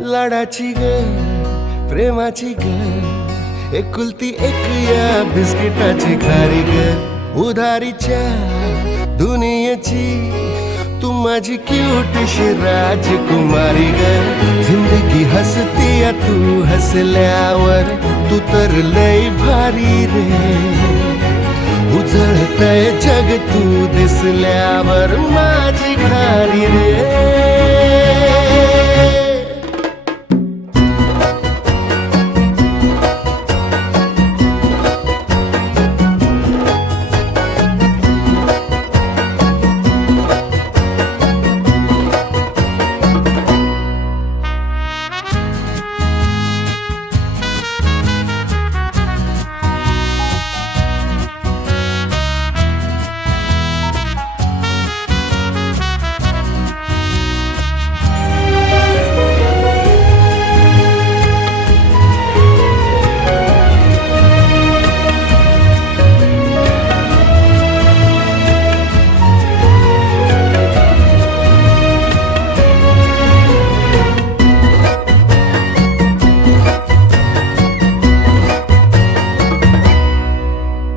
लाडाची ग प्रेमाची ग एकुलती एक या बिस्किटाची खारी ग उधारीच्या दुनियेची तू माझी क्यूटशी राजकुमारी ग जिंदगी हसती या तू हसल्यावर तू तर लय भारी रे उजळतय जग तू दिसल्यावर माझी खारी रे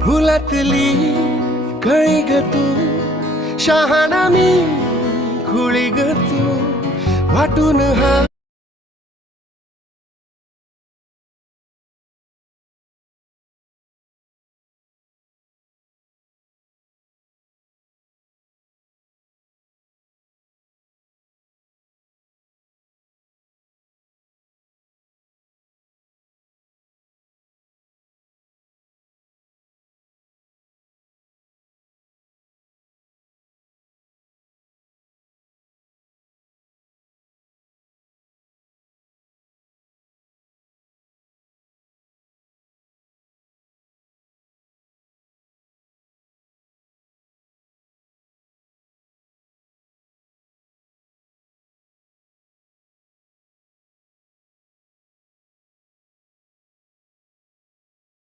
फुलातली कळी ग तू शहाणा मी खुळी ग तू वाटून हा